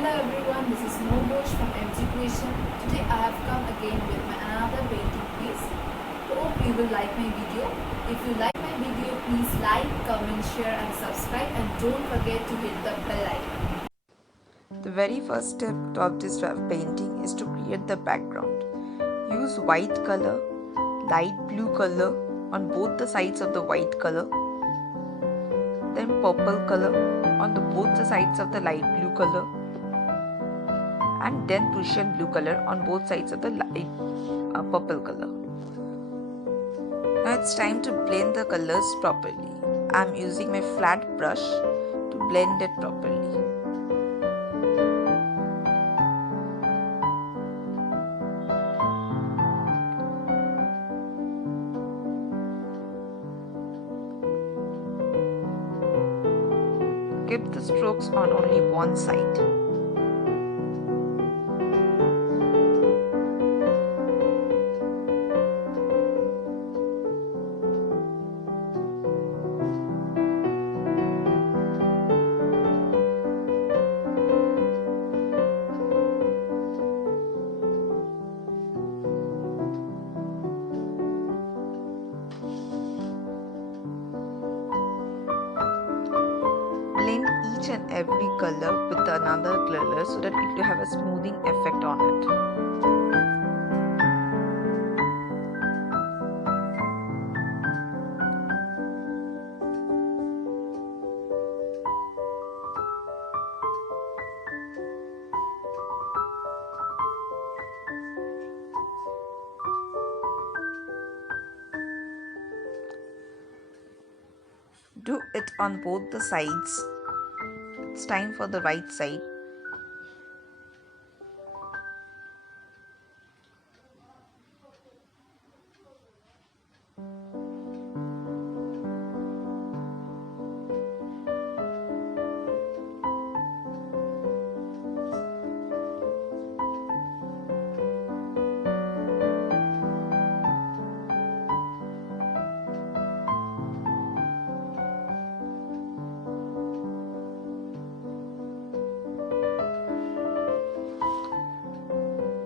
Hello everyone, this is from Mgcreation. Today I have come again with my another painting piece. Hope you will like my video. If you like my video, please like, comment, share and subscribe, and don't forget to hit the bell icon. The very first step of this painting is to create the background. Use white color, light blue color on both the sides of the white color, then purple color on both the sides of the light blue color, and then Prussian blue color on both sides of the light purple color. Now it's time to blend the colors properly. I'm using my flat brush to blend it properly. Keep the strokes on only one side. Blend each and every color with another color so that it will have a smoothing effect on it. Do it on both the sides. It's time for the right side.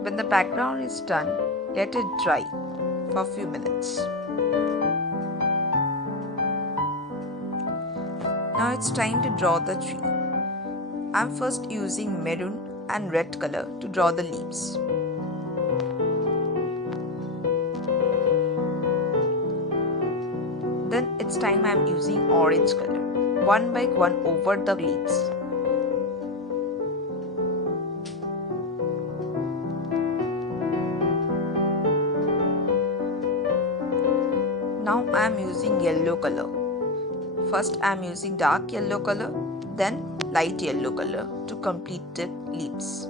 When the background is done, let it dry for a few minutes. Now it's time to draw the tree. I'm first using maroon and red color to draw the leaves. Then it's time I'm using orange color, one by one over the leaves. Now I am using yellow color. First I am using dark yellow color, then light yellow color to complete the leaves.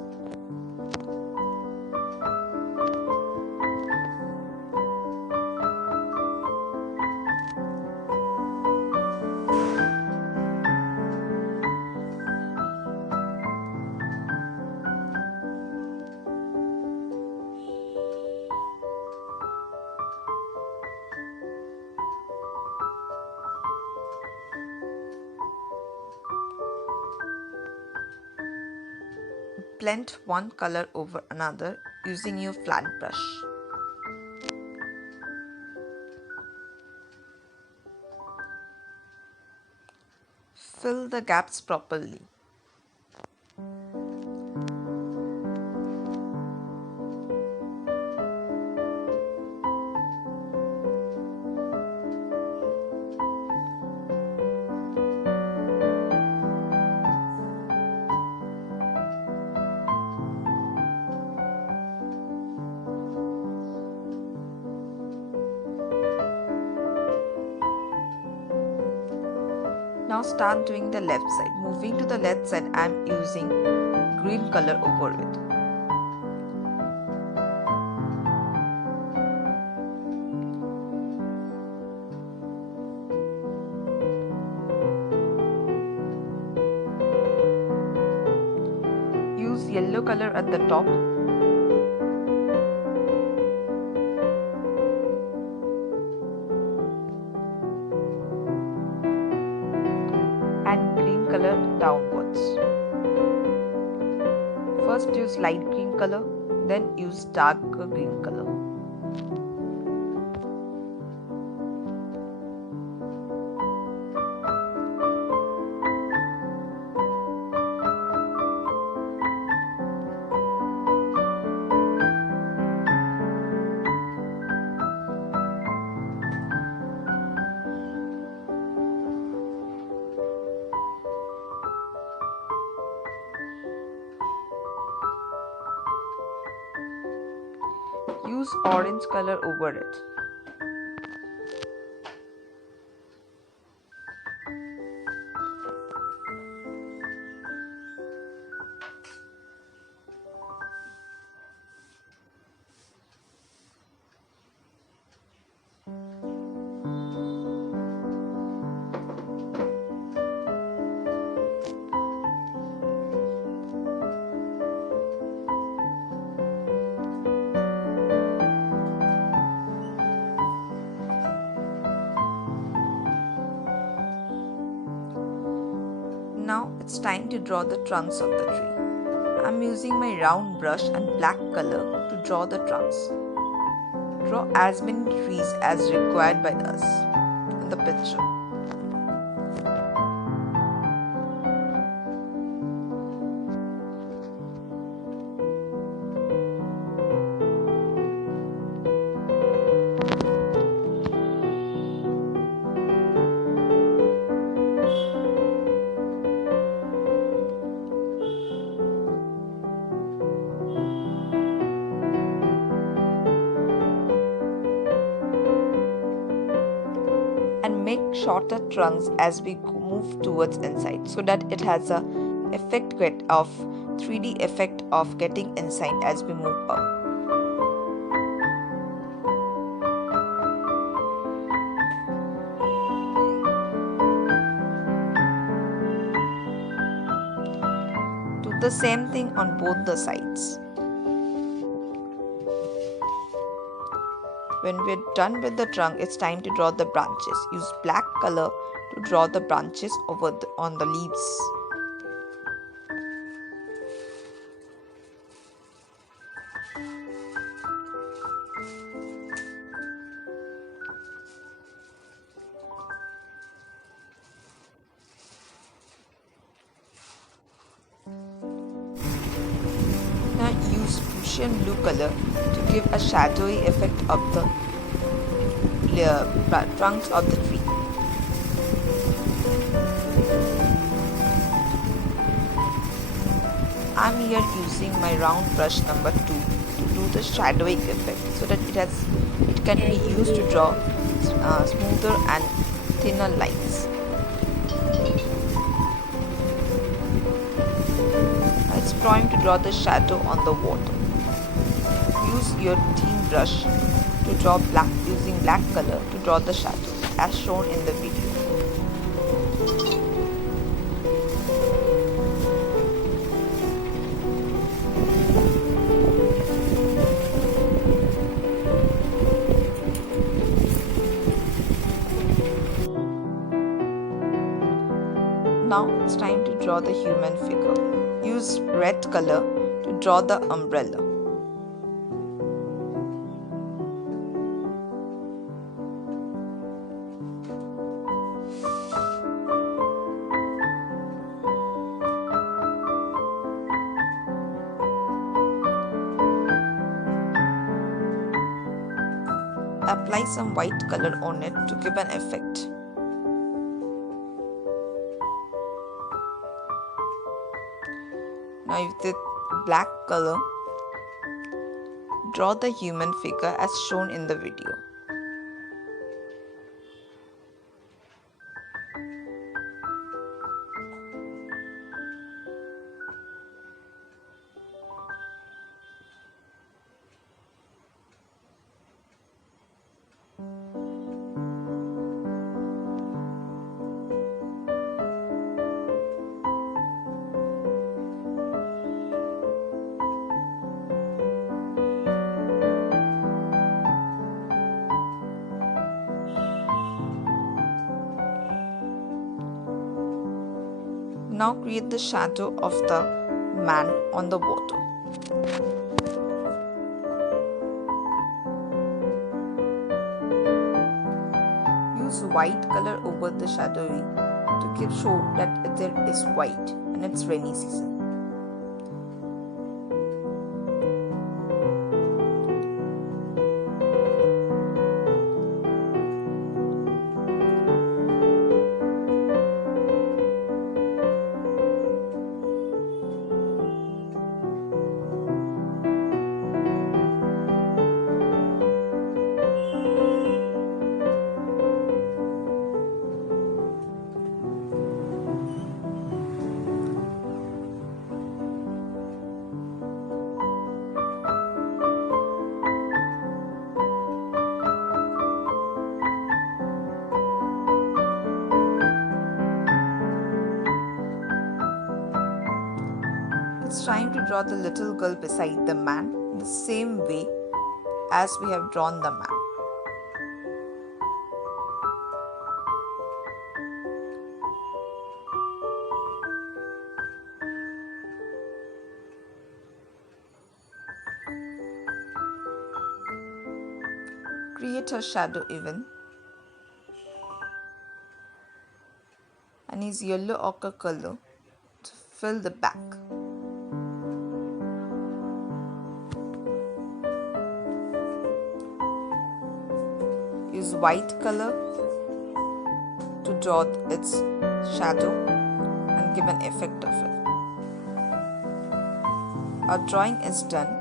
Blend one color over another using your flat brush. Fill the gaps properly. Now start doing the left side. Moving to the left side, I am using green color over it. Use yellow color at the top. And green color downwards. First use light green color, then use darker green color. Use orange color over it. Now it's time to draw the trunks of the tree. I'm using my round brush and black color to draw the trunks. Draw as many trees as required by us in the picture. And make shorter trunks as we move towards inside so that it has a effect of 3D effect of getting inside as we move up. Do the same thing on both the sides. When we're done with the trunk, it's time to draw the branches. Use black color to draw the branches on the leaves. Now use Prussian blue color to give a shadowy effect of the trunks of the tree. I'm here using my round brush number 2 to do the shadowing effect so that it can be used to draw smoother and thinner lines. It's time to draw the shadow on the water. Use your thin brush to draw using black color to draw the shadow as shown in the video. Now it's time to draw the human figure. Use red color to draw the umbrella. Apply some white color on it to give an effect. Now with the black color, draw the human figure as shown in the video. Now create the shadow of the man on the water. Use white color over the shadowy to show that there is white and it's rainy season. It's time to draw the little girl beside the man in the same way as we have drawn the man. Create her shadow even and use yellow ochre color to fill the back. Use white color to draw its shadow and give an effect of it. Our drawing is done.